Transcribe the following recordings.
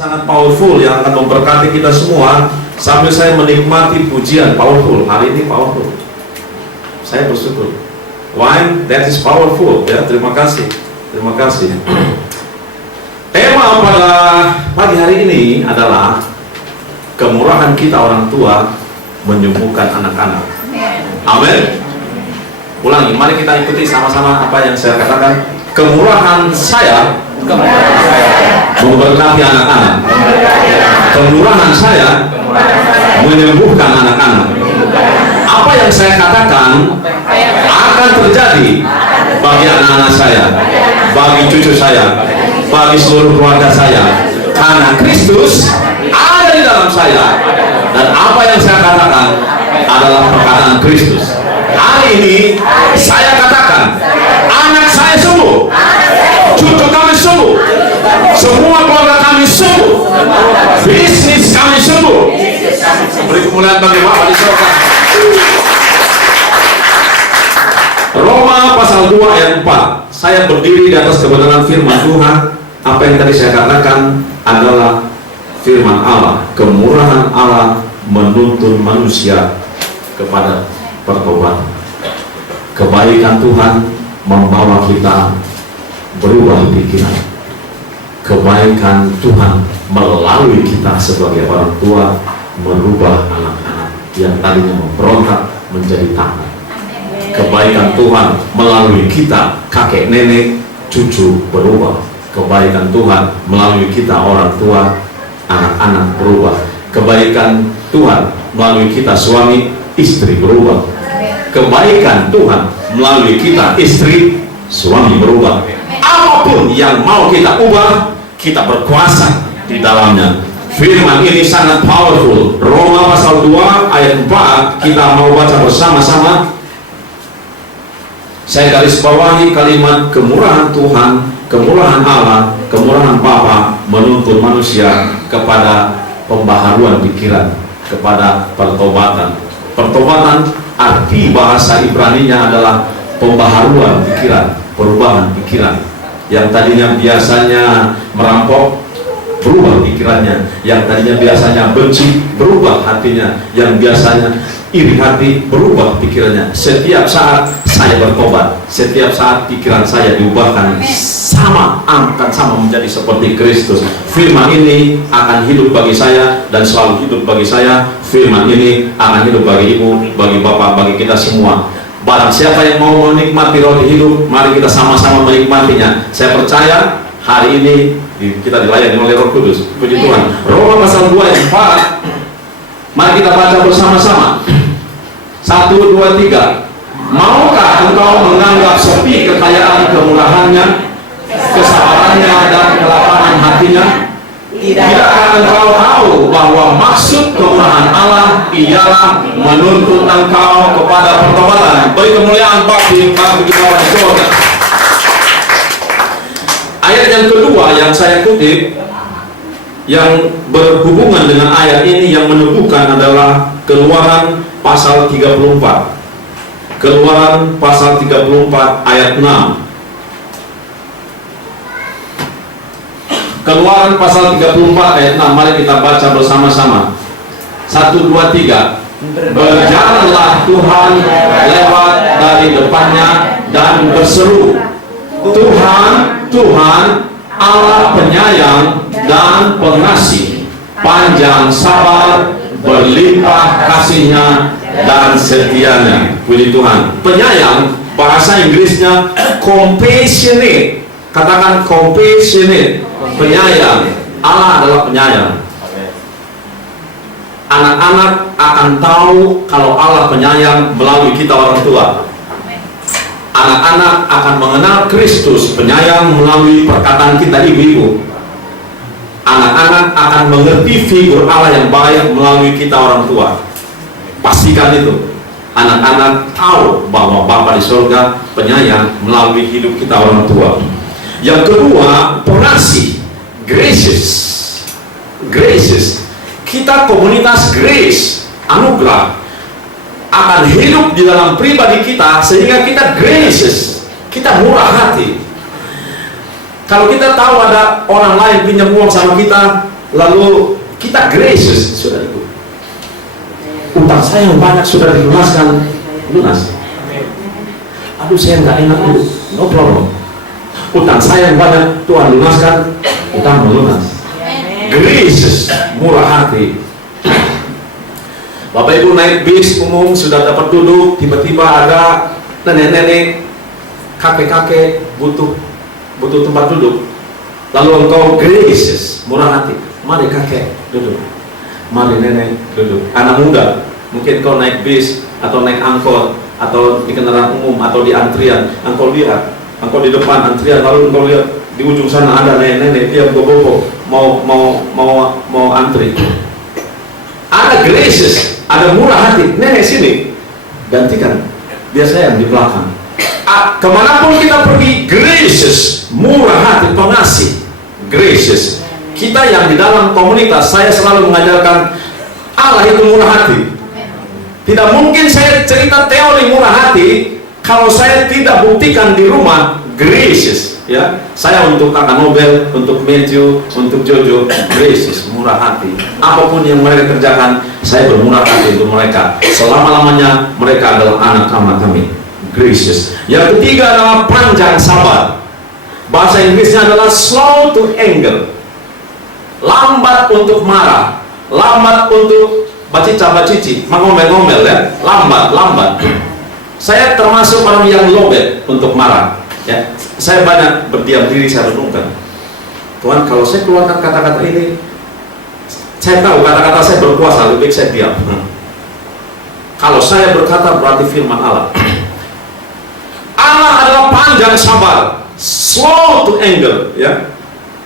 sangat powerful yang akan memberkati kita semua sambil saya menikmati pujian powerful. Hari ini powerful. Saya bersyukur. Wine that is powerful. Ya, terima kasih. Terima kasih. Tema pada pagi hari ini adalah kemurahan kita orang tua menyembuhkan anak-anak. Amin. Ulangi, mari kita ikuti sama-sama apa yang saya katakan. Kemurahan saya memberkati anak-anak. Kemurahan saya menyembuhkan anak-anak. Apa yang saya katakan akan terjadi bagi anak-anak saya, bagi cucu saya, bagi seluruh keluarga saya, karena Kristus ada di dalam saya, dan apa yang saya katakan adalah perkataan Kristus. Hari ini saya katakan anak saya sembuh, cucu kami sembuh, semua keluarga kami sembuh, bisnis kami sembuh. Beri kemuliaan bagi Bapa di surga. Roma pasal 2 ayat 4. Saya berdiri di atas kebenaran firman Tuhan. Apa yang tadi saya katakan adalah firman Allah. Kemurahan Allah menuntun manusia kepada pertobatan. Kebaikan Tuhan membawa kita berubah pikiran. Kebaikan Tuhan melalui kita sebagai orang tua merubah anak-anak yang tadinya memberontak menjadi taat. Kebaikan Tuhan melalui kita, kakek nenek, cucu berubah. Kebaikan Tuhan melalui kita, orang tua, anak-anak berubah. Kebaikan Tuhan melalui kita, suami, istri berubah. Kebaikan Tuhan melalui kita, istri, suami berubah. Apapun yang mau kita ubah, kita berkuasa di dalamnya. Firman ini sangat powerful. Roma pasal 2 ayat 4 kita mau baca bersama-sama. Saya garis bawahi kalimat kemurahan Tuhan, kemurahan Allah, kemurahan Bapa menuntun manusia kepada pembaharuan pikiran, kepada pertobatan. Pertobatan arti bahasa Ibrani-nya adalah pembaharuan pikiran, perubahan pikiran. Yang tadinya biasanya merampok, berubah pikirannya. Yang tadinya biasanya benci, berubah hatinya. Yang biasanya iri hati, berubah pikirannya. Setiap saat saya bertobat, setiap saat pikiran saya diubahkan akan sama menjadi seperti Kristus. Firman ini akan hidup bagi saya dan selalu hidup bagi saya. Firman ini akan hidup bagi ibu, bagi bapak, bagi kita semua. Barang siapa yang mau menikmati roti hidup, mari kita sama-sama menikmatinya. Saya percaya hari ini kita dilayani oleh Roh Kudus. Puji Tuhan. Roma pasal 2 ayat 4. Mari kita baca bersama-sama. 1, 2, 3. Maukah engkau menganggap sepi kekayaan kemurahannya, kesabarannya dan kelapangan hatinya? Tidakkah engkau tahu bahwa maksud kemurahan Allah ialah menuntun engkau kepada pertobatan? Beri kemuliaan bagi kita di surga. Ayat yang kedua yang saya kutip, yang berhubungan dengan ayat ini yang meneguhkan adalah Keluaran pasal 34. Keluaran pasal 34 ayat 6. Keluaran pasal 34 ayat 6. Mari kita baca bersama-sama. 1, 2, 3. Berjalanlah Tuhan lewat dari depannya dan berseru, Tuhan, Tuhan, Allah penyayang dan pengasih, panjang sabar, berlimpah kasihnya dan setianya. Puji Tuhan. Penyayang, bahasa Inggrisnya compassionate. Katakan compassionate. Penyayang. Allah adalah penyayang. Anak-anak akan tahu kalau Allah penyayang melalui kita orang tua. Anak-anak akan mengenal Kristus penyayang melalui perkataan kita ibu-ibu. Anak-anak akan mengerti figur Allah yang baik melalui kita orang tua. Pastikan itu. Anak-anak tahu bahwa Bapa di surga penyayang melalui hidup kita orang tua. Yang kedua, pengasih. Gracious. Kita komunitas grace, anugerah, akan hidup di dalam pribadi kita sehingga kita gracious, kita murah hati. Kalau kita tahu ada orang lain pinjam uang sama kita, Lalu kita gracious, saudaraku. Utang saya yang banyak sudah dilunaskan, lunas. Aduh, saya nggak enak dulu, no problem. Utang saya yang banyak Tuhan lunaskan, utang melunas. Gracious, murah hati. Bapak Ibu naik bis umum, sudah dapat duduk, tiba-tiba ada nenek-nenek, kakek-kakek butuh tempat duduk. Lalu engkau gracious, murah hati. Mari kakek duduk, mari nenek duduk. Anak muda, mungkin kau naik bis atau naik angkot atau di kendaraan umum atau di antrian, engkau lihat, engkau di depan antrian, lalu engkau lihat di ujung sana ada nenek-nenek, dia bobo mau antri. Ada gracious, ada murah hati. Nenek sini, gantikan, biar saya yang di belakang. Kemanapun kita pergi, gracious, murah hati, pengasih, gracious. Kita yang di dalam komunitas, saya selalu mengajarkan Allah itu murah hati. Tidak mungkin saya cerita teori murah hati kalau saya tidak buktikan di rumah gracious. Ya, saya untuk kakak Nobel, untuk Matthew, untuk Jojo, gracious, murah hati. Apapun yang mereka kerjakan, saya bermurah hati untuk mereka. Selama-lamanya mereka adalah anak-anak kami. Gracious. Yang ketiga adalah panjang sabar. Bahasa Inggrisnya adalah slow to anger. Lambat untuk marah, lambat untuk bacica-bacici, mengomel-ngomel ya, lambat. Saya termasuk orang yang lobet untuk marah. Ya, saya banyak berdiam diri, saya renungkan. Tuhan, kalau saya keluarkan kata-kata ini, saya tahu kata-kata saya berkuasa, lebih baik saya diam. Kalau saya berkata berarti firman Allah. Allah adalah panjang sabar, slow to anger, ya.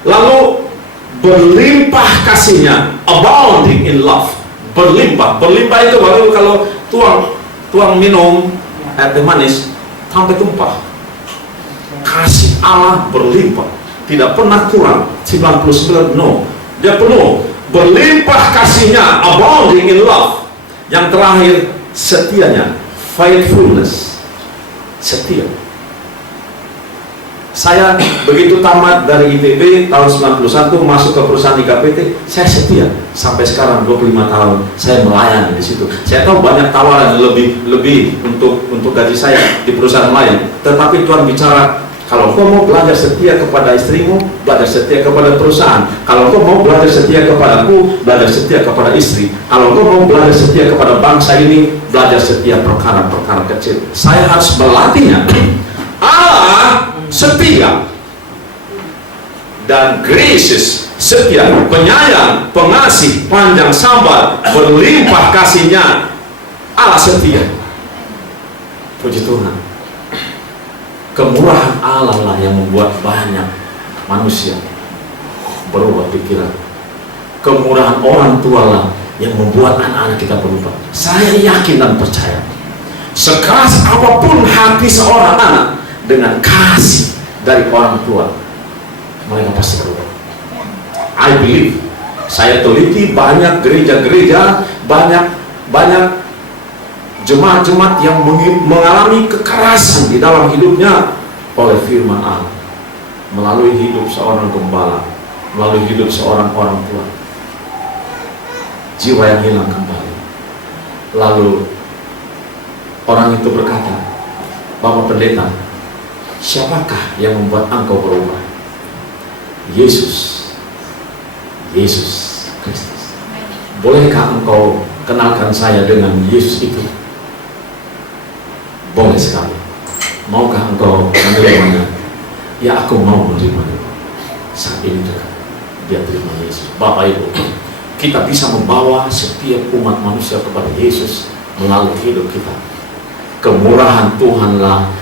Lalu berlimpah kasihnya, abounding in love. Berlimpah itu baru kalau tuang minum air teh manis sampai tumpah. Kasih Allah berlimpah, tidak pernah kurang. 99 no, dia penuh. Berlimpah kasihnya, abounding in love. Yang terakhir setianya, faithfulness, setia. Saya begitu tamat dari ITB tahun 91 masuk ke perusahaan IKPT, saya setia sampai sekarang 25 tahun saya melayani di situ. Saya tahu banyak tawaran lebih untuk gaji saya di perusahaan lain, tetapi Tuhan bicara, kalau kau mau belajar setia kepada istrimu, belajar setia kepada perusahaan. Kalau kau mau belajar setia kepadaku, belajar setia kepada istri. Kalau kau mau belajar setia kepada bangsa ini, belajar setia perkara-perkara kecil. Saya harus melatihnya. Allah setia dan gracious, setia, penyayang, pengasih, panjang sabar, berlimpah kasihnya. Allah setia. Puji Tuhan. Kemurahan Allah lah yang membuat banyak manusia berubah pikiran. Kemurahan orang tua lah yang membuat anak-anak kita berubah. Saya yakin dan percaya, sekeras apapun hati seorang anak, dengan kasih dari orang tua, mereka pasti berubah. I believe. Saya teliti banyak gereja-gereja, banyak jemaat-jemaat yang mengalami kekerasan di dalam hidupnya oleh firman Allah, melalui hidup seorang gembala, melalui hidup seorang orang tua. Jiwa yang hilang kembali. Lalu orang itu berkata, Bapak Pendeta, siapakah yang membuat engkau berubah? Yesus Kristus. Bolehkah engkau kenalkan saya dengan Yesus itu? Boleh sekali. Maukah engkau menerimanya? Ya, aku mau menerimanya. Saat ini dekat dia terima Yesus. Bapak Ibu, kita bisa membawa setiap umat manusia kepada Yesus melalui hidup kita. Kemurahan Tuhanlah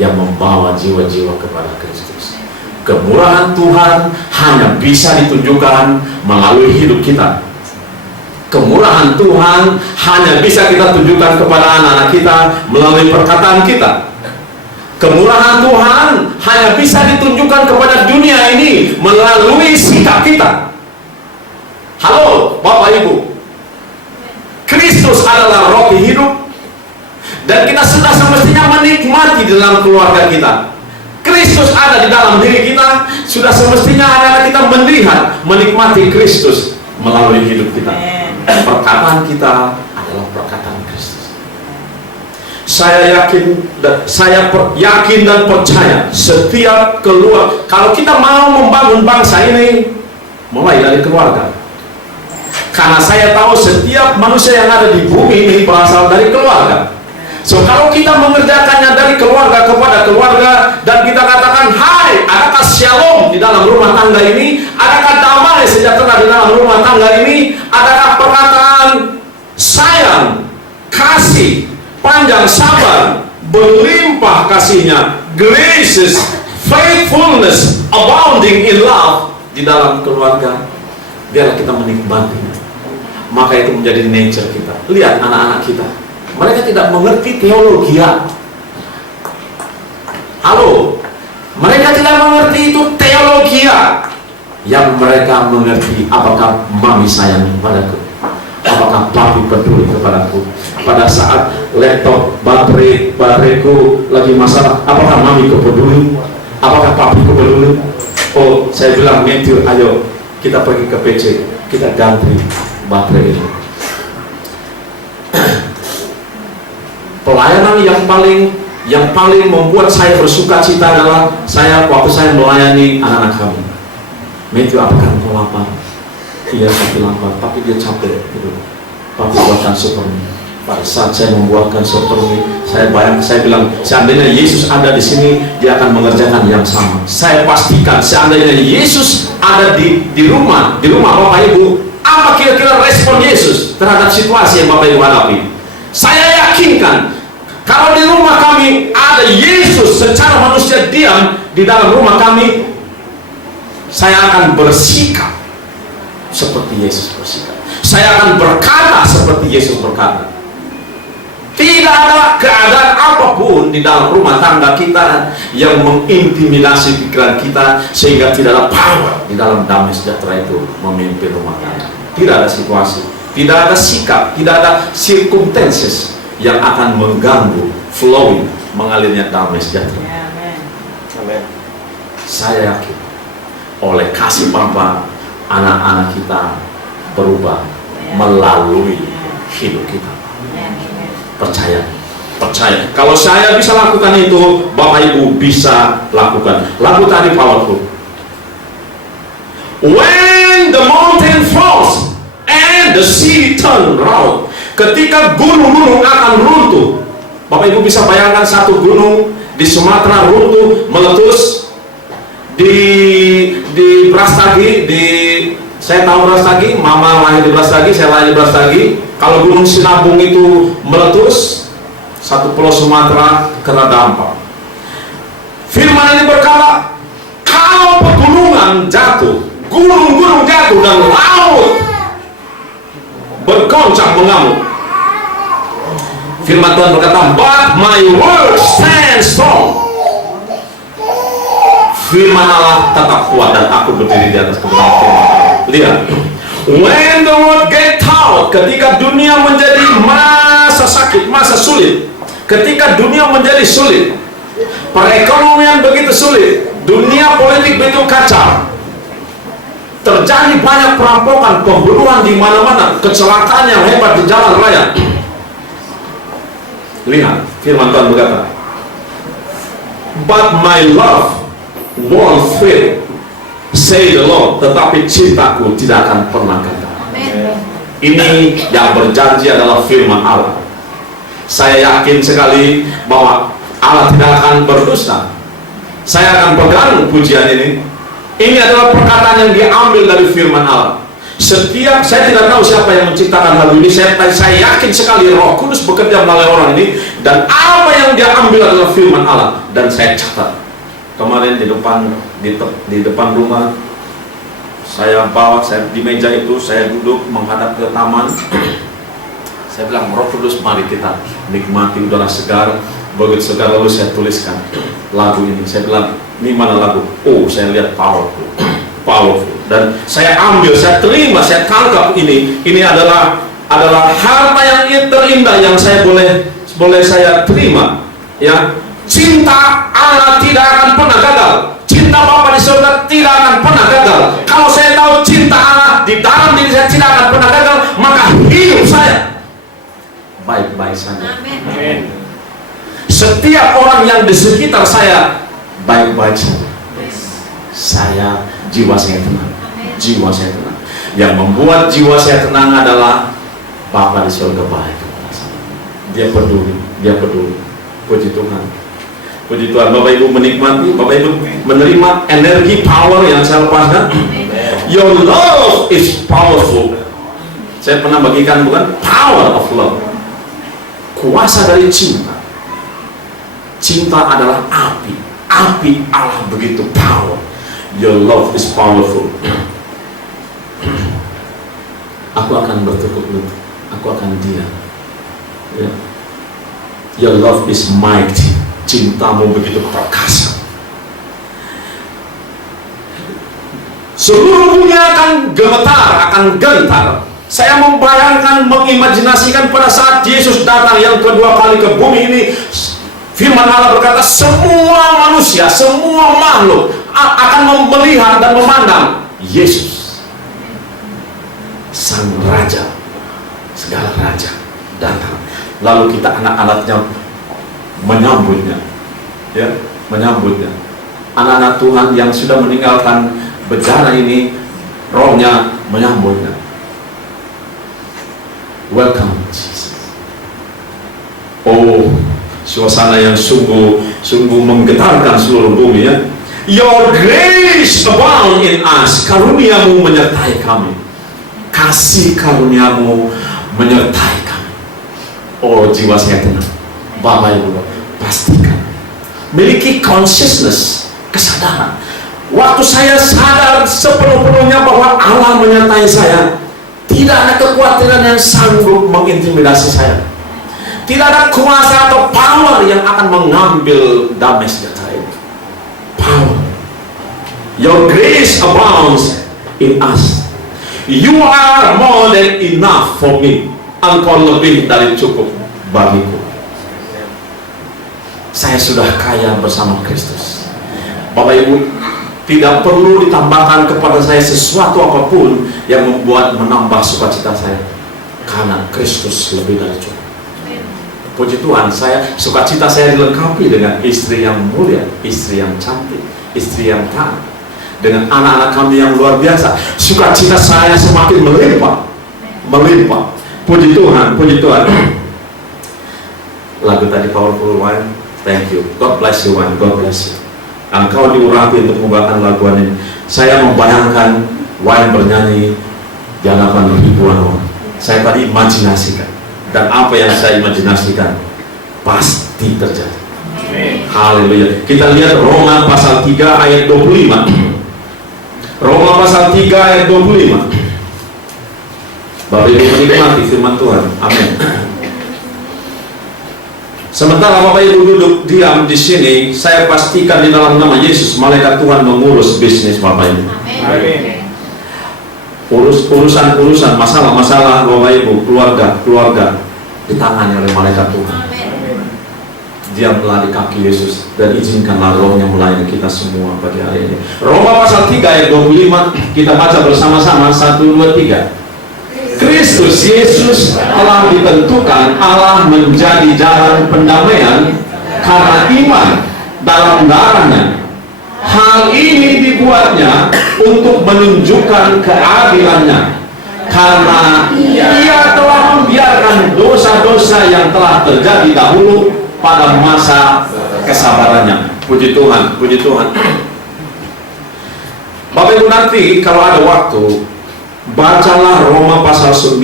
yang membawa jiwa-jiwa kepada Kristus. Kemurahan Tuhan hanya bisa ditunjukkan melalui hidup kita. Kemurahan Tuhan hanya bisa kita tunjukkan kepada anak-anak kita melalui perkataan kita. Kemurahan Tuhan hanya bisa ditunjukkan kepada dunia ini melalui sikap kita. Halo Bapak Ibu, Kristus adalah roti hidup, dan kita sudah semestinya menikmati di dalam keluarga kita. Kristus ada di dalam diri kita, sudah semestinya anak-anak kita melihat, menikmati Kristus. melalui hidup kita. Perkataan kita adalah perkataan Kristus. Saya yakin dan percaya setiap keluar, kalau kita mau membangun bangsa ini, mulai dari keluarga. Karena saya tahu setiap manusia yang ada di bumi ini berasal dari keluarga. So kalau kita mengerjakannya dari keluarga kepada keluarga, dan kita katakan, hai, adakah shalom di dalam rumah tangga ini? Adakah damai sejahtera di dalam rumah tangga ini? Adakah perkataan sayang, kasih, panjang sabar, berlimpah kasihnya, gracious, faithfulness, abounding in love di dalam keluarga? Biarlah kita menikmatinya. Maka itu menjadi nature kita. Lihat anak-anak kita, mereka tidak mengerti teologi. Halo, mereka tidak mengerti itu teologi. Yang mereka mengerti, apakah mami sayang padaku, apakah papi peduli kepadaku. Pada saat laptop bateraiku lagi masalah, apakah mami peduli, apakah papi peduli? Oh, saya bilang, Matthew, ayo kita pergi ke PC, kita ganti baterai ini. Pelayanan yang paling membuat saya bersuka cita adalah waktu saya melayani anak-anak kami. Matthew, apakah engkau lapar? Iya, papi lapar, tapi dia capek gitu. Papi buatkan super mie. Pada saat saya membuatkan super mie, saya bilang, seandainya Yesus ada di sini, dia akan mengerjakan yang sama. Saya pastikan seandainya Yesus ada di rumah Bapak Ibu, apa kira-kira respon Yesus terhadap situasi yang Bapak Ibu hadapi? Saya yakinkan, kalau di rumah kami ada Yesus secara manusia diam di dalam rumah kami, saya akan bersikap seperti Yesus bersikap. Saya akan berkata seperti Yesus berkata. Tidak ada keadaan apapun di dalam rumah tangga kita yang mengintimidasi pikiran kita sehingga tidak ada power di dalam damai sejahtera itu memimpin rumah tangga. Tidak ada situasi, tidak ada sikap, tidak ada circumstances yang akan mengganggu flowing mengalirnya damai sejahtera. Amin. Saya yakin oleh kasih Bapa, anak-anak kita berubah melalui hidup kita. Percaya. Kalau saya bisa lakukan itu, Bapak Ibu bisa lakukan. Lagu tadi powerful. When the mountain falls and the sea turn round. Ketika gunung-gunung akan runtuh. Bapak Ibu bisa bayangkan satu gunung di Sumatera runtuh, meletus. Di Brastagi, saya tahu Brastagi, mama lahir di Brastagi, saya lahir di Brastagi. Kalau gunung Sinabung itu meletus, satu pulau Sumatera kena dampak. Firman ini berkata, kalau pegunungan jatuh, gunung-gunung jatuh, dan laut bergoncang mengamuk. Firman Tuhan berkata, but my word stands strong. Firman Allah tetap kuat dan aku berdiri di atas kebenaran firman. Lihat, when the world get out, ketika dunia menjadi masa sakit, masa sulit, ketika dunia menjadi sulit, perekonomian begitu sulit, dunia politik begitu kacau, terjadi banyak perampokan, pembunuhan di mana-mana, kecelakaan yang hebat di jalan raya. Lihat, firman Tuhan berkata, but my love won't fail, say the Lord, tetapi cintaku tidak akan pernah gagal. Ini yang berjanji adalah firman Allah. Saya yakin sekali bahwa Allah tidak akan berdusta. Saya akan pegang pujian ini. Ini adalah perkataan yang diambil dari firman Allah. Saya tidak tahu siapa yang menciptakan lagu ini. Saya yakin sekali Roh Kudus bekerja melalui orang ini, dan apa yang dia ambil adalah firman Allah. Dan saya catat kemarin di depan rumah, saya di meja itu, saya duduk menghadap ke taman. Saya bilang, Roh Kudus, mari kita nikmati udara segar. Begitu segar, lalu saya tuliskan lagu ini. Saya bilang, ini mana lagu? Oh, saya lihat powerful. Dan saya ambil, saya terima, saya tangkap ini. Ini adalah harta yang terindah yang saya boleh saya terima. Ya, cinta Allah tidak akan pernah gagal. Cinta Bapa di surga tidak akan pernah gagal. Kalau saya tahu cinta Allah di dalam diri saya tidak akan pernah gagal, maka hidup saya baik-baik saja. Amin. Setiap orang yang di sekitar saya baik-baik saja. Saya, jiwa saya tenang. Jiwa saya tenang. Yang membuat jiwa saya tenang adalah Bapa di surga baik kepada saya. Dia peduli, dia peduli. Puji Tuhan. Puji Tuhan. Bapak Ibu menikmati, Bapak Ibu menerima energi power yang saya lepaskan. Your love is powerful. Saya pernah bagikan, bukan? Power of love. Kuasa dari cinta. Cinta adalah api. Api Allah begitu power. Your love is powerful. Aku akan bertekuk lutut. Aku akan diam. Ya. Your love is mighty. Cintamu begitu perkasa. Seluruh dunia akan gemetar, akan gentar. Saya membayangkan, mengimajinasikan pada saat Yesus datang yang kedua kali ke bumi ini. Firman Allah berkata, semua manusia, semua makhluk akan melihat dan memandang Yesus, Sang Raja, segala raja datang. Lalu kita anak-anaknya menyambutnya, ya, menyambutnya. Anak-anak Tuhan yang sudah meninggalkan bejana ini, rohnya menyambutnya. Welcome Jesus. Oh, suasana yang sungguh menggetarkan seluruh bumi, ya. Your grace abound in us. Karuniamu menyertai kami. Kasih karuniamu menyertai kami. Oh, jiwa saya tenang. Bapak Ibu, pastikan miliki consciousness, kesadaran. Waktu saya sadar sepenuh-penuhnya bahwa Allah menyertai saya, tidak ada kekhawatiran yang sanggup mengintimidasi saya. Tidak ada kuasa atau power yang akan mengambil damai sejahtera itu. Power. Your grace abounds in us. You are more than enough for me. Engkau lebih dari cukup bagiku. Saya sudah kaya bersama Kristus. Bapak Ibu, tidak perlu ditambahkan kepada saya sesuatu apapun yang membuat menambah sukacita saya, karena Kristus lebih dari cukup. Puji Tuhan, sukacita saya dilengkapi dengan istri yang mulia, istri yang cantik, istri yang taat, dengan anak-anak kami yang luar biasa. Sukacita saya semakin melimpah, melimpah. Puji Tuhan, puji Tuhan. Lagu tadi Powerful Wine, thank you. God bless you, Wine. God bless you. Engkau diurapi untuk membawakan lagu ini. Saya membayangkan Wine bernyanyi di hadapan ribuan orang. Saya tadi imajinasikan. Dan apa yang saya imajinasikan pasti terjadi. Haleluya. Kita lihat Roma pasal 3 ayat 25. Roma pasal 3 ayat 25. Bapak Ibu menikmati firman Tuhan. Amin. Sementara Bapak Ibu duduk diam di sini, saya pastikan di dalam nama Yesus malaikat Tuhan mengurus bisnis Bapak Ibu. Amin. Urusan-urusan, masalah-masalah Bapak Ibu, keluarga ditangani oleh malaikat Tuhan. Diamlah di kaki Yesus dan izinkanlah rohnya melayani kita semua pada hari ini. Roma pasal 3 ayat 25, kita baca bersama-sama. 1, 2, 3. Kristus Yesus telah ditentukan Allah menjadi jalan pendamaian karena iman dalam darahnya. Hal ini dibuatnya untuk menunjukkan keadilannya, karena ia telah membiarkan dosa-dosa yang telah terjadi dahulu pada masa kesabarannya. Puji Tuhan, puji Tuhan. Bapak Ibu, nanti kalau ada waktu, bacalah Roma pasal 9,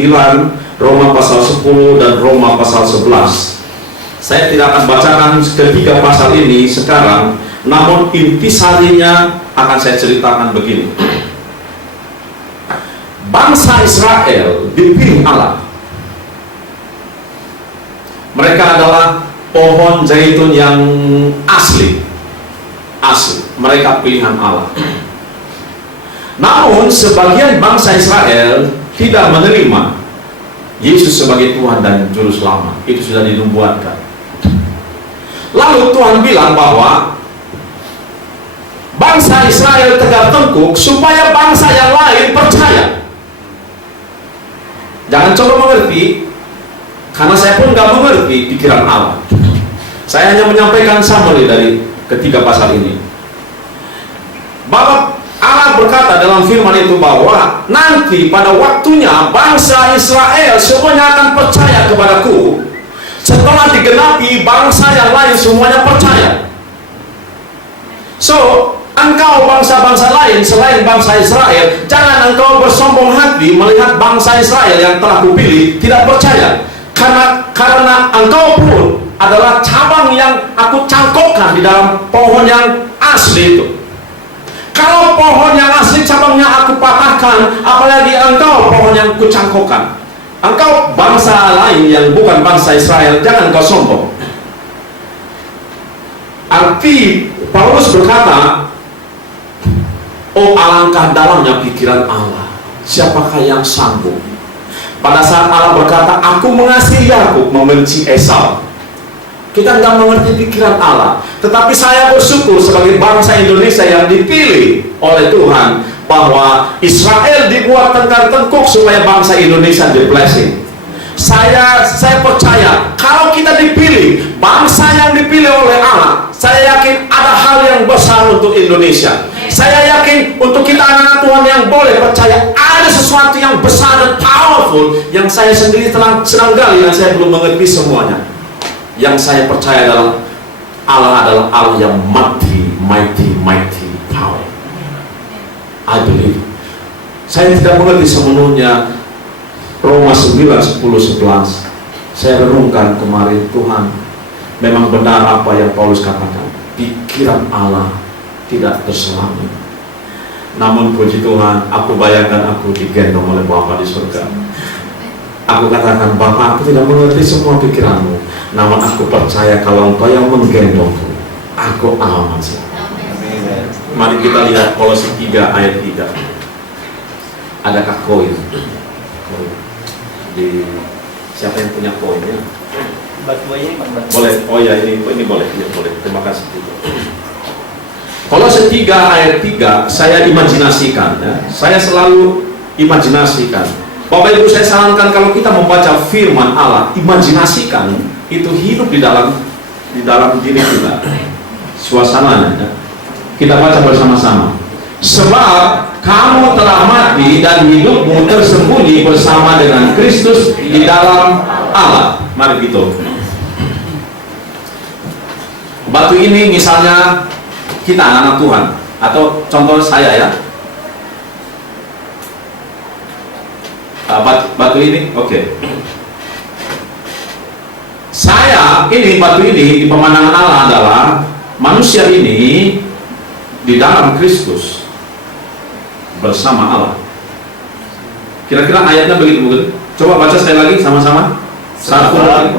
Roma pasal 10, dan Roma pasal 11. Saya tidak akan bacakan ketiga pasal ini sekarang, namun intisarinya akan saya ceritakan begini. Bangsa Israel dipilih Allah. Mereka adalah pohon zaitun yang asli. Mereka pilihan Allah. Namun sebagian bangsa Israel tidak menerima Yesus sebagai Tuhan dan Juru Selamat. Itu sudah dinubuatkan. Lalu Tuhan bilang bahwa bangsa Israel tegak tengkuk supaya bangsa yang lain percaya. Jangan coba mengerti, karena saya pun nggak mengerti pikiran Allah. Saya hanya menyampaikan summary dari ketiga pasal ini. Bahwa Allah berkata dalam firman itu bahwa nanti pada waktunya bangsa Israel semuanya akan percaya kepadaku. Setelah digenapi, bangsa yang lain semuanya percaya. So, engkau bangsa-bangsa lain selain bangsa Israel, jangan engkau bersombong hati melihat bangsa Israel yang telah kupilih tidak percaya. Karena engkau pun adalah cabang yang aku cangkokkan di dalam pohon yang asli itu. Kalau pohon yang asli cabangnya aku patahkan, apalagi engkau pohon yang kucangkokkan. Engkau bangsa lain yang bukan bangsa Israel, jangan kau sombong. Arti Paulus berkata, oh alangkah dalamnya pikiran Allah, siapakah yang sanggup? Pada saat Allah berkata, aku mengasihi Yakub, membenci Esau. Kita nggak mengerti pikiran Allah, tetapi saya bersyukur sebagai bangsa Indonesia yang dipilih oleh Tuhan, bahwa Israel dibuat tengkar-tengkuk supaya bangsa Indonesia di-blessing. Saya percaya kalau kita dipilih, bangsa yang dipilih oleh Allah, saya yakin ada hal yang besar untuk Indonesia. Saya yakin untuk kita anak-anak Tuhan yang boleh percaya ada sesuatu yang besar dan powerful yang saya sendiri sedang gali dan saya belum mengerti semuanya. Yang saya percaya adalah Allah yang mighty power. I believe. Saya tidak mengerti sepenuhnya Roma 9, 10, 11. Saya renungkan kemarin, Tuhan, memang benar apa yang Paulus katakan. Pikiran Allah tidak terselami. Namun puji Tuhan, aku bayangkan aku digendong oleh Bapa di surga. Aku katakan, Bapa, aku tidak mengerti semua pikiranmu, namun aku percaya kalau Engkau yang menggendongku, aku aman. Mari kita lihat Kolose 3 ayat 3. Adakah koin? Siapa yang punya koinnya? Boleh. Oh ya, ini boleh. Ya, boleh. Terima kasih. Kolose 3 ayat 3, saya imajinasikan ya. Saya selalu imajinasikan. Bapak Ibu, saya sarankan kalau kita membaca firman Allah, imajinasikan itu hidup di dalam diri kita. Suasananya ya. Kita baca bersama-sama. Sebab kamu telah mati dan hidupmu tersembunyi bersama dengan Kristus di dalam Allah. Mari gitu. Batu ini misalnya kita anak Tuhan, atau contoh saya ya. Batu ini, oke. Saya ini, batu ini di pemandangan Allah adalah manusia ini di dalam Kristus bersama Allah. Kira-kira ayatnya begitu bukan? Coba baca sekali lagi sama-sama. Satu lagi.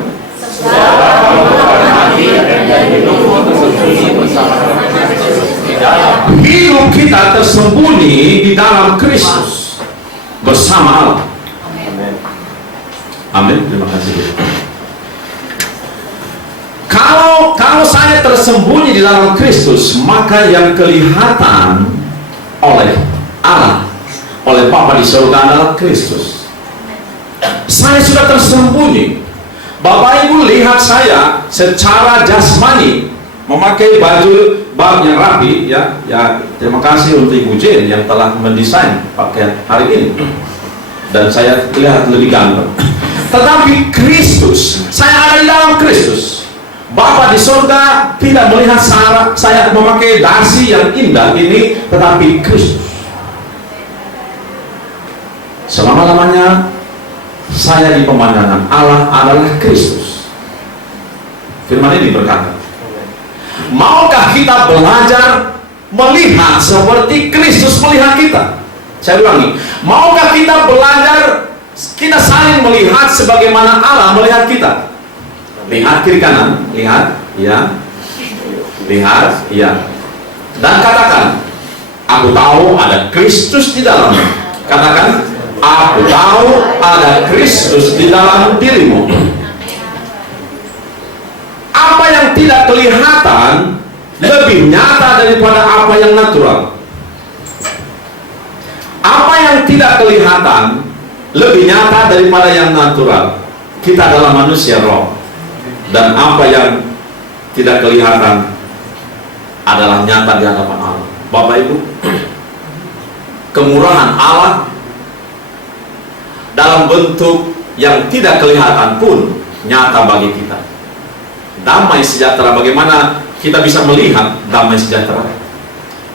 Hidup kita tersembunyi di dalam Kristus bersama Allah. Amin. Terima kasih. Kalau saya tersembunyi di dalam Kristus, maka yang kelihatan oleh Allah, oleh Bapa di surga adalah Kristus. Saya sudah tersembunyi. Bapak Ibu lihat saya secara jasmani memakai baju yang rapi ya. Terima kasih untuk Ibu Jane yang telah mendesain pakaian hari ini. Dan saya lihat lebih ganteng. Tetapi Kristus, saya ada di dalam Kristus. Bapa di surga tidak melihat saya memakai dasi yang indah ini, tetapi Kristus. Selama-lamanya saya di pemandangan Allah adalah Kristus. Firman ini berkata, maukah kita belajar melihat seperti Kristus melihat kita? Saya ulangi, maukah kita belajar, kita saling melihat sebagaimana Allah melihat kita? Lihat kiri kanan, lihat, ya, lihat, ya, dan katakan, aku tahu ada Kristus di dalamnya. Katakan, aku tahu ada Kristus di dalam dirimu. Apa yang tidak kelihatan lebih nyata daripada apa yang natural. Apa yang tidak kelihatan lebih nyata daripada yang natural. Kita adalah manusia roh, dan apa yang tidak kelihatan adalah nyata di hadapan Allah. Bapak Ibu, kemurahan Allah dalam bentuk yang tidak kelihatan pun nyata bagi kita. Damai sejahtera, bagaimana kita bisa melihat damai sejahtera?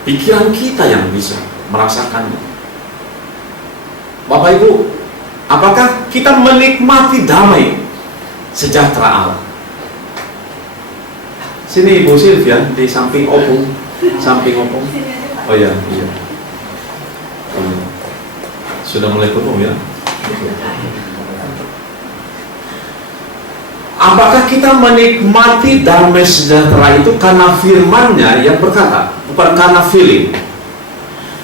Pikiran kita yang bisa merasakannya. Bapak Ibu, apakah kita menikmati damai sejahtera Allah? Sini Ibu Sylvia, di samping Opung. Samping Opung. Oh iya, iya. Sudah mulai penuh ya. Apakah kita menikmati damai sejahtera itu karena firman-Nya yang berkata, bukan karena feeling?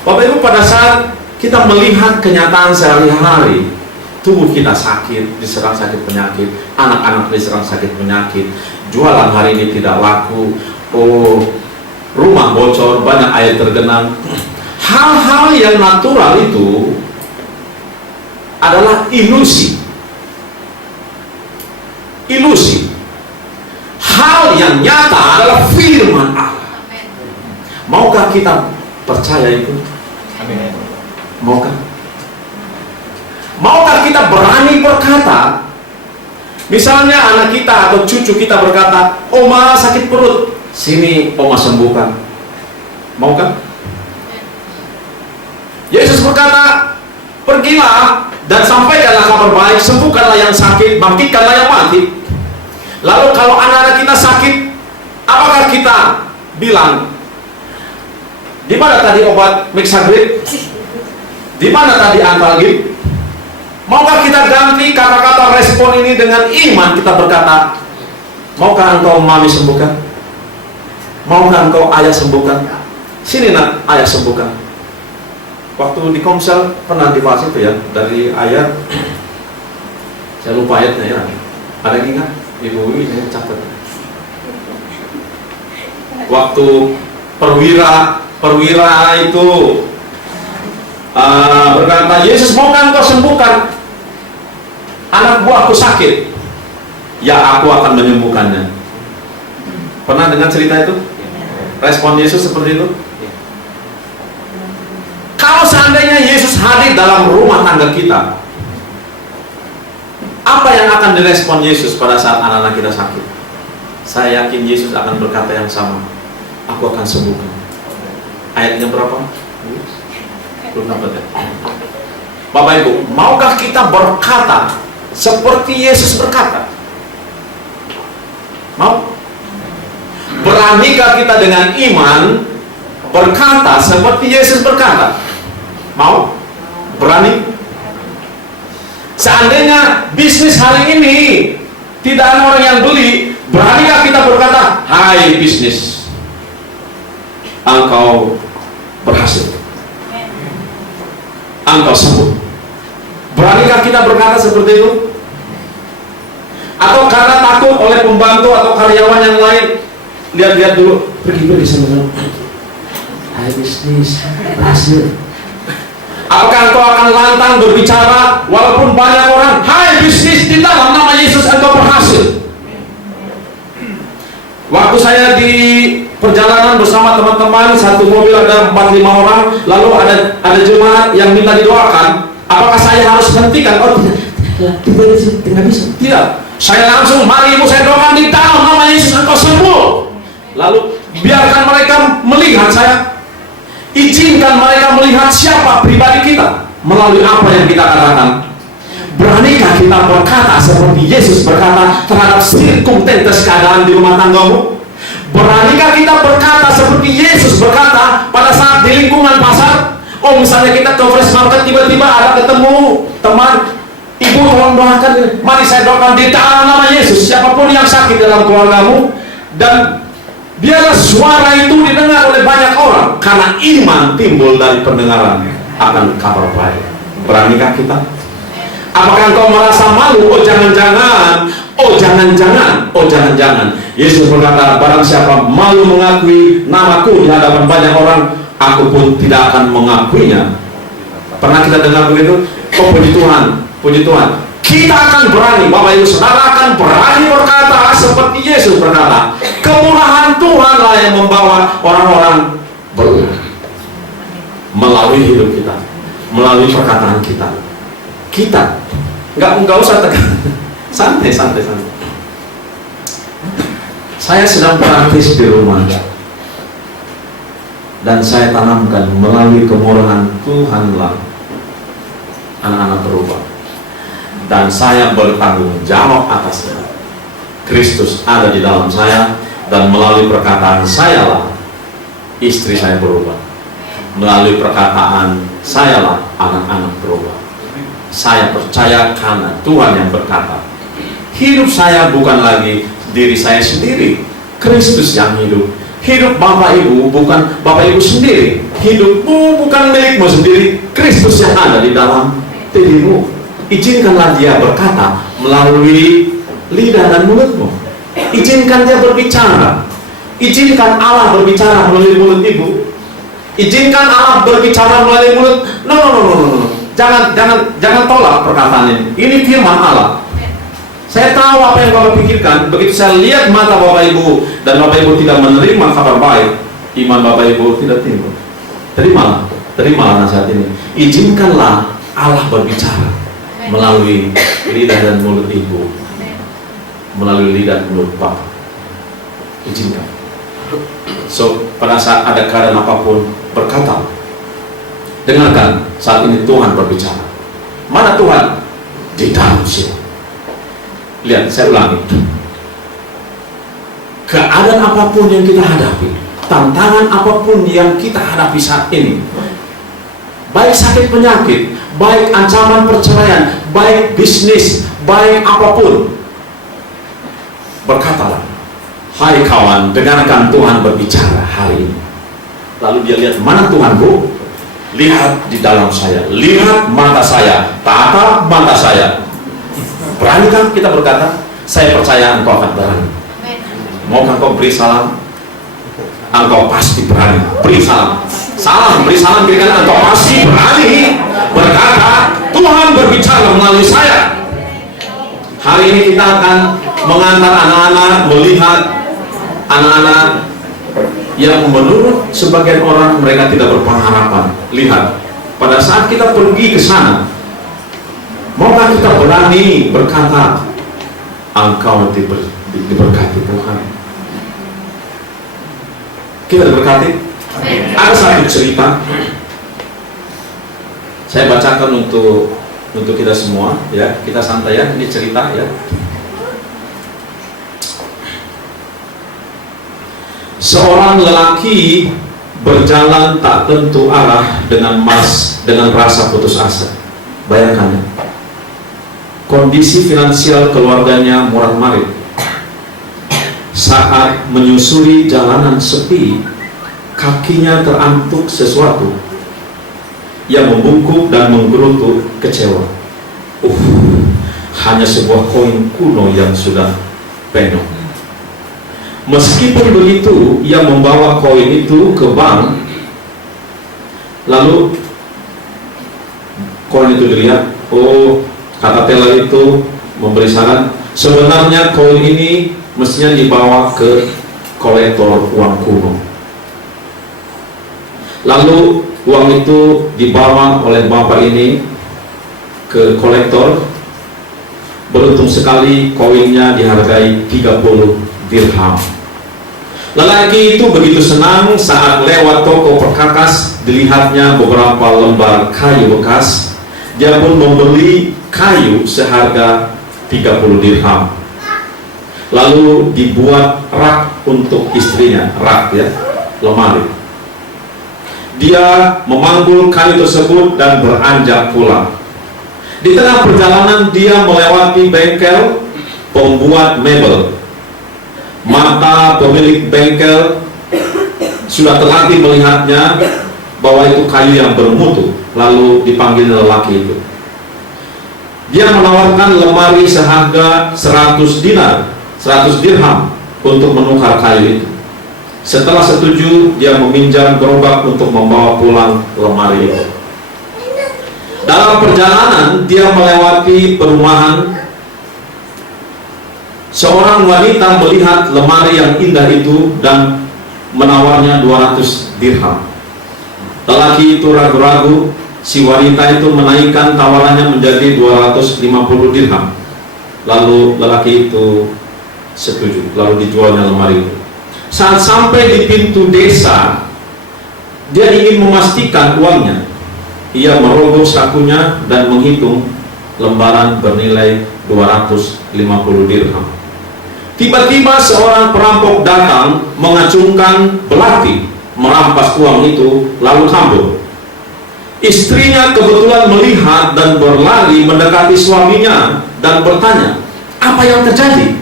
Bapak Ibu, pada saat kita melihat kenyataan sehari-hari, tubuh kita sakit, diserang sakit penyakit, anak-anak diserang sakit penyakit, jualan hari ini tidak laku, rumah bocor, banyak air tergenang. Hal-hal yang natural itu adalah ilusi. Ilusi. Hal yang nyata adalah firman Allah. Maukah kita percaya itu? Maukah? Maukah kita berani berkata, misalnya anak kita atau cucu kita berkata, "Oma sakit perut, sini Oma sembuhkan." Maukah? Yesus berkata, "Pergilah dan sampaikanlah kabar baik, sembuhkanlah yang sakit, bangkitkanlah yang mati." Lalu kalau anak-anak kita sakit, apakah kita bilang, "Di mana tadi obat Mixagrip? Di mana tadi Antalgin?" Maukah kita ganti kata-kata respon ini dengan iman? Kita berkata, "Maukah engkau mami sembuhkan? Maukah engkau ayah sembuhkan? Sini nak, ayah sembuhkan." Waktu di Komsel pernah dibahas itu ya, dari ayat, saya lupa ayatnya ya. Ada yang ingat? Ibu ini saya catat. Waktu perwira itu berkata, "Yesus, maukah engkau sembuhkan anak buahku sakit?" "Ya, aku akan menyembuhkannya." Pernah dengar cerita itu? Respon Yesus seperti itu. Kalau seandainya Yesus hadir dalam rumah tangga kita, apa yang akan direspon Yesus pada saat anak-anak kita sakit? Saya yakin Yesus akan berkata yang sama, "Aku akan sembuhkan." Ayatnya berapa? Belum dapat ya? Bapak Ibu, maukah kita berkata seperti Yesus berkata? Mau? Beranikah kita dengan iman berkata seperti Yesus berkata? Mau? Berani? Seandainya bisnis hari ini tidak ada orang yang beli, beranikah kita berkata, "Hai bisnis, engkau berhasil, engkau sembuh"? Beranikah kita berkata seperti itu? Atau karena takut oleh pembantu atau karyawan yang lain, lihat-lihat dulu, pergi sama-sama, "Hai bisnis, berhasil"? Apakah engkau akan lantang berbicara walaupun banyak orang, "Hai bisnis, di dalam nama Yesus engkau berhasil"? Waktu saya di perjalanan bersama teman-teman, satu mobil ada 4-5 orang, lalu ada jemaat yang minta didoakan. Apakah saya harus hentikan? Oh tidak bisa. Tidak. Saya langsung, "Mari ibu, saya doakan di dalam nama Yesus engkau sembuh." Lalu biarkan mereka melihat saya. Izinkan mereka melihat siapa pribadi kita melalui apa yang kita katakan. Beranikah kita berkata seperti Yesus berkata terhadap sirkumstances keadaan di rumah tanggamu? Beranikah kita berkata seperti Yesus berkata pada saat di lingkungan pasar? Oh, misalnya kita ke fresh market, tiba-tiba ada ketemu teman, "Ibu tolong doakan, mari saya doakan di dalam nama Yesus siapapun yang sakit dalam keluargamu." Dan biarlah suara itu didengar oleh banyak orang, karena iman timbul dari pendengaran akan kabar baik. Beranikah kita? Apakah engkau merasa malu? Oh jangan-jangan, oh jangan-jangan, oh jangan-jangan. Yesus berkata, "Barang siapa malu mengakui namaku di hadapan banyak orang, aku pun tidak akan mengakuinya." Pernah kita dengar begitu? Oh, puji Tuhan, puji Tuhan. Kita akan berani, Bapak Ibu Saudara akan berani berkata seperti Yesus berkata, kemurahan Tuhanlah yang membawa orang-orang berubah melalui hidup kita, melalui perkataan kita. Kita nggak usah tekan, santai. Saya sedang praktis di rumah dan saya tanamkan melalui kemurahan Tuhanlah anak-anak berubah. Dan saya bertanggung jawab atasnya. Kristus ada di dalam saya, dan melalui perkataan saya lah istri saya berubah. Melalui perkataan saya lah anak-anak berubah. Saya percaya karena Tuhan yang berkata. Hidup saya bukan lagi diri saya sendiri, Kristus yang hidup. Hidup Bapak Ibu bukan Bapak Ibu sendiri. Hidupmu bukan milikmu sendiri, Kristus yang ada di dalam dirimu. Izinkanlah dia berkata melalui lidah dan mulutmu. Izinkan dia berbicara. Izinkan Allah berbicara melalui mulut ibu. Izinkan Allah berbicara melalui mulut. No. Jangan tolak perkataan ini. Ini firman Allah. Saya tahu apa yang Bapak pikirkan. Begitu saya lihat mata Bapak Ibu dan Bapak Ibu tidak menerima kabar baik, iman Bapak Ibu tidak timbul. Terimalah nasihat ini. Izinkanlah Allah berbicara melalui lidah dan mulut ibu, melalui lidah dan mulut Bapak. Izinkan. So, pada saat ada keadaan apapun, berkata, dengarkan, saat ini Tuhan berbicara. Mana Tuhan? Di dalam sini. Lihat, saya ulangi. Keadaan apapun yang kita hadapi, tantangan apapun yang kita hadapi saat ini, baik sakit penyakit, baik ancaman perceraian, baik bisnis, baik apapun, berkatalah, hai kawan, dengarkan Tuhan berbicara hari ini. Lalu dia lihat, mana Tuhan, Bu? Lihat di dalam saya, lihat mata saya, tatap mata saya. Beranikah kita berkata, saya percaya engkau akan berani. Maukah engkau beri salam? Engkau pasti berani. Beri salam. Beri salam, berikan engkau pasti berani berkata, Tuhan berbicara melalui saya. Hari ini kita akan mengantar anak-anak, melihat anak-anak yang menurut sebagian orang mereka tidak berpengharapan. Lihat, pada saat kita pergi ke sana, maukah kita berani berkata, engkau diberkati Tuhan. Kita diberkati. Ada satu cerita saya bacakan untuk kita semua, ya. Kita santai ya, ini cerita ya. Seorang lelaki berjalan tak tentu arah dengan rasa putus asa. Bayangkan ya. Kondisi finansial keluarganya murah-marit. Saat menyusuri jalanan sepi, kakinya terantuk sesuatu yang membungkuk dan menggerutu kecewa. Hanya sebuah koin kuno yang sudah penuh. Meskipun begitu, ia membawa koin itu ke bank. Lalu koin itu dilihat. Kata teller itu memberi saran, sebenarnya koin ini mestinya dibawa ke kolektor uang kuno. Lalu uang itu dibawa oleh bapak ini ke kolektor. Beruntung sekali koinnya dihargai 30 dirham. Lelaki itu begitu senang saat lewat toko perkakas, dilihatnya beberapa lembar kayu bekas. Dia pun membeli kayu seharga 30 dirham. Lalu dibuat rak untuk istrinya, rak ya, lemari. Dia memanggul kayu tersebut dan beranjak pulang. Di tengah perjalanan dia melewati bengkel pembuat mebel. Mata pemilik bengkel sudah terlatih melihatnya bahwa itu kayu yang bermutu. Lalu dipanggil lelaki itu. Dia menawarkan lemari seharga 100 dirham untuk menukar kayu itu. Setelah setuju, dia meminjam gerobak untuk membawa pulang lemari itu. Dalam perjalanan dia melewati perumahan. Seorang wanita melihat lemari yang indah itu dan menawarnya 200 dirham. Lelaki itu ragu-ragu. Si wanita itu menaikkan tawarannya menjadi 250 dirham. Lalu lelaki itu setuju, lalu dijualnya lemari itu. Saat sampai di pintu desa, dia ingin memastikan uangnya. Ia merogoh sakunya dan menghitung lembaran bernilai 250 dirham. Tiba-tiba seorang perampok datang mengacungkan belati, merampas uang itu lalu kabur. Istrinya kebetulan melihat dan berlari mendekati suaminya dan bertanya, "Apa yang terjadi?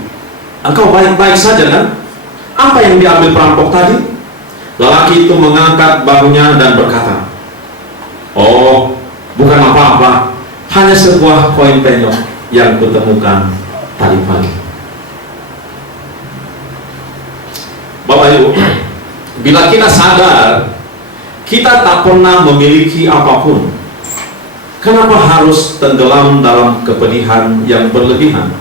Engkau baik-baik saja kan? Apa yang diambil perampok tadi?" Lelaki itu mengangkat bahunya dan berkata, "Oh, bukan apa-apa, hanya sebuah koin penyok yang kutemukan tadi pagi." Bapak Ibu, bila kita sadar kita tak pernah memiliki apapun, kenapa harus tenggelam dalam kepedihan yang berlebihan?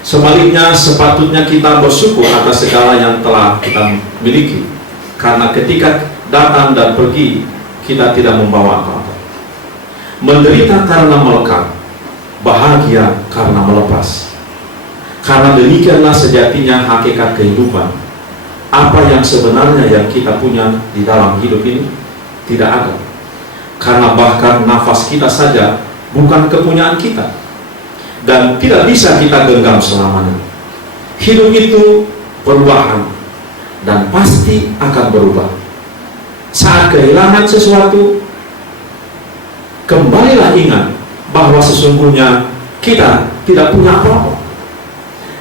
Sebaliknya, sepatutnya kita bersyukur atas segala yang telah kita miliki, karena ketika datang dan pergi, kita tidak membawa apa-apa. Menderita karena melekat, bahagia karena melepas. Karena demikianlah sejatinya hakikat kehidupan. Apa yang sebenarnya yang kita punya di dalam hidup ini tidak ada. Karena bahkan nafas kita saja bukan kepunyaan kita, dan tidak bisa kita genggam selamanya. Hidup itu perubahan dan pasti akan berubah. Saat kehilangan sesuatu, kembalilah ingat bahwa sesungguhnya kita tidak punya apa-apa.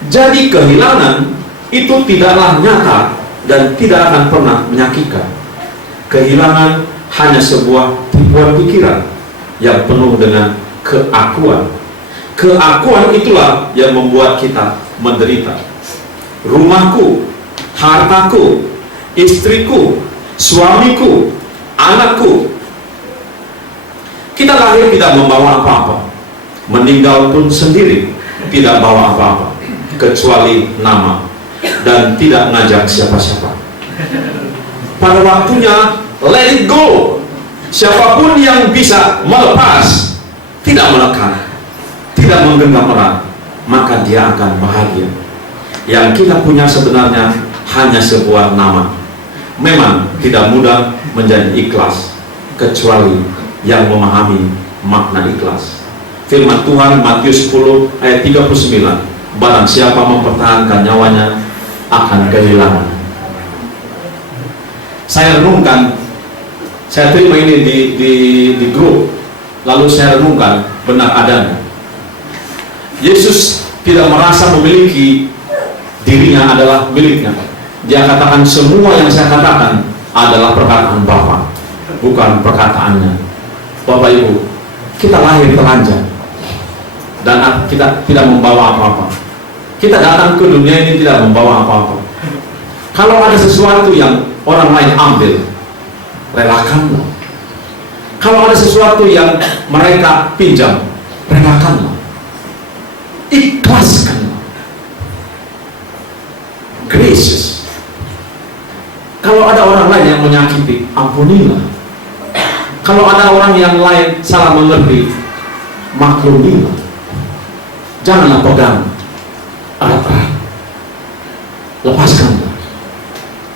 Jadi kehilangan itu tidaklah nyata dan tidak akan pernah menyakitkan. Kehilangan hanya sebuah tipuan pikiran yang penuh dengan keakuan. Keakuan itulah yang membuat kita menderita. Rumahku, hartaku, istriku, suamiku, anakku. Kita lahir tidak membawa apa-apa, meninggal pun sendiri tidak bawa apa-apa kecuali nama, dan tidak ngajak siapa-siapa. Pada waktunya let it go. Siapapun yang bisa melepas, tidak menekan, tidak menggenggam erat, maka dia akan bahagia. Yang kita punya sebenarnya hanya sebuah nama. Memang tidak mudah menjadi ikhlas kecuali yang memahami makna ikhlas. Firman Tuhan Matius 10 ayat 39, barang siapa mempertahankan nyawanya akan kehilangan. Saya renungkan, saya terima ini di grup, lalu saya renungkan benar adanya. Yesus tidak merasa memiliki dirinya adalah miliknya. Dia katakan semua yang saya katakan adalah perkataan Bapa, bukan perkataannya. Bapak Ibu, kita lahir telanjang dan kita tidak membawa apa-apa. Kita datang ke dunia ini tidak membawa apa-apa. Kalau ada sesuatu yang orang lain ambil, relakanlah. Kalau ada sesuatu yang mereka pinjam, relakanlah. Ikhlaskanlah. Gracious. Kalau ada orang lain yang menyakiti, ampunilah. Kalau ada orang yang lain salah mengerti, maklumilah. Janganlah pegang